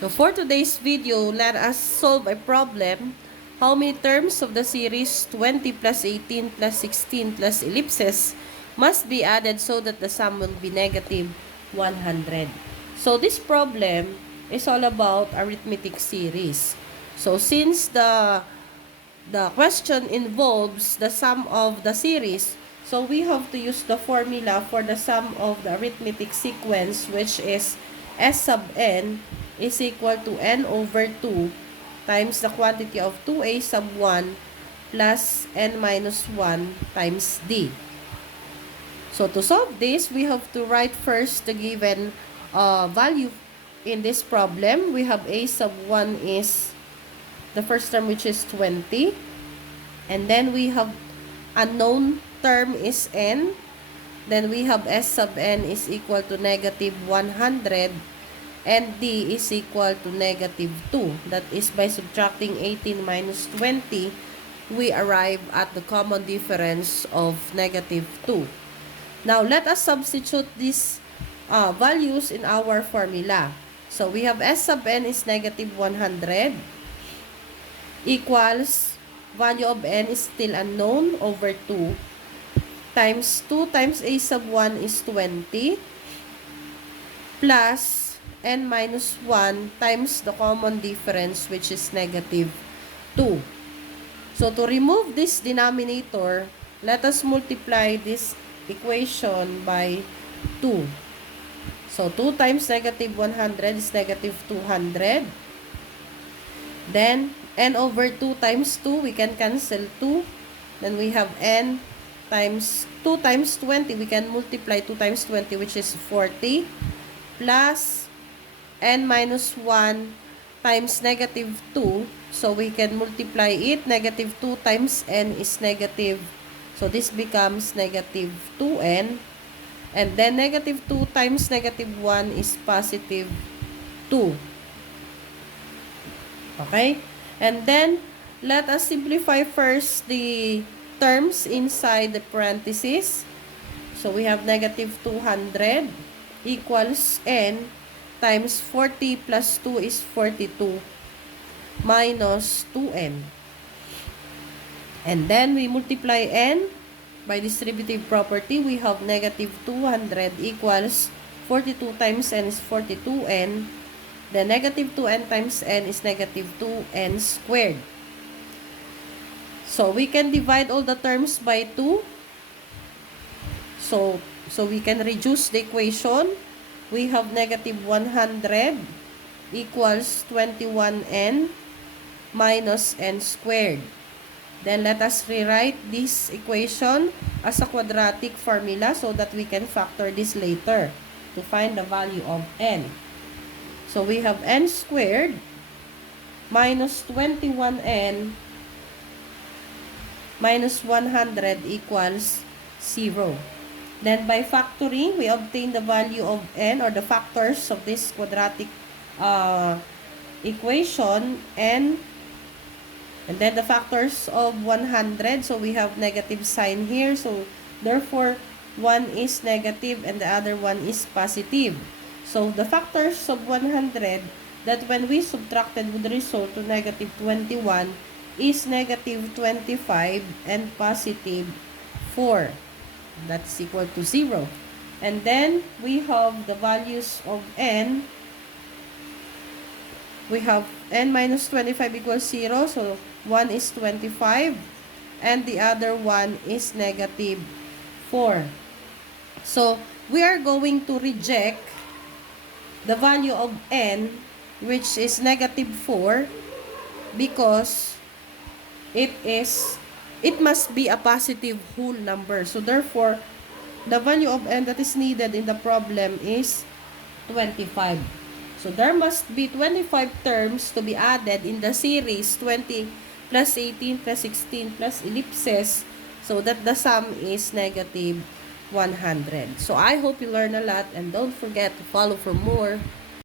So for today's video, let us solve a problem. How many terms of the series 20 plus 18 plus 16 plus ellipses must be added so that the sum will be negative 100? So this problem is all about arithmetic series. So since the question involves the sum of the series, so we have to use the formula for the sum of the arithmetic sequence, which is S sub n is equal to n over 2 times the quantity of 2a sub 1 plus n minus 1 times d. So to solve this, we have to write first the given value in this problem. We have a sub 1 is the first term, which is 20. And then we have unknown term is n. Then we have s sub n is equal to negative 100. And d is equal to negative 2. That is, by subtracting 18 minus 20, we arrive at the common difference of negative 2. Now, let us substitute these values in our formula. So, we have s sub n is negative 100 equals, value of n is still unknown, over 2 times 2 times a sub 1 is 20 plus n minus 1 times the common difference, which is negative 2. So, to remove this denominator, let us multiply this equation by 2. So, 2 times negative 100 is negative 200. Then, n over 2 times 2, we can cancel 2. Then, we have n times 2 times 20. We can multiply 2 times 20, which is 40. Plus n minus 1 times negative 2. So, we can multiply it. Negative 2 times n is negative. So, this becomes negative 2n. And then, negative 2 times negative 1 is positive 2. Okay? And then, let us simplify first the terms inside the parentheses. So, we have negative 200 equals n times 40 plus 2 is 42 minus 2n. And then we multiply n by distributive property. We have negative 200 equals 42 times n is 42n. The negative 2n times n is negative 2n squared. So we can divide all the terms by 2. So we can reduce the equation. We have negative 100 equals 21n minus n squared. Then let us rewrite this equation as a quadratic formula so that we can factor this later to find the value of n. So we have n squared minus 21n minus 100 equals 0. Then, by factoring, we obtain the value of n, or the factors of this quadratic equation, n, and then the factors of 100. So, we have negative sign here. So, therefore, one is negative and the other one is positive. So, the factors of 100, that when we subtracted would result to negative 21, is negative 25 and positive 4. That's equal to 0. And then, we have the values of n. We have n minus 25 equals 0. So, 1 is 25. And the other one is negative 4. So, we are going to reject the value of n, which is negative 4, because it must be a positive whole number. So, therefore, the value of n that is needed in the problem is 25. So, there must be 25 terms to be added in the series 20 plus 18 plus 16 plus ellipses so that the sum is negative 100. So, I hope you learn a lot, and don't forget to follow for more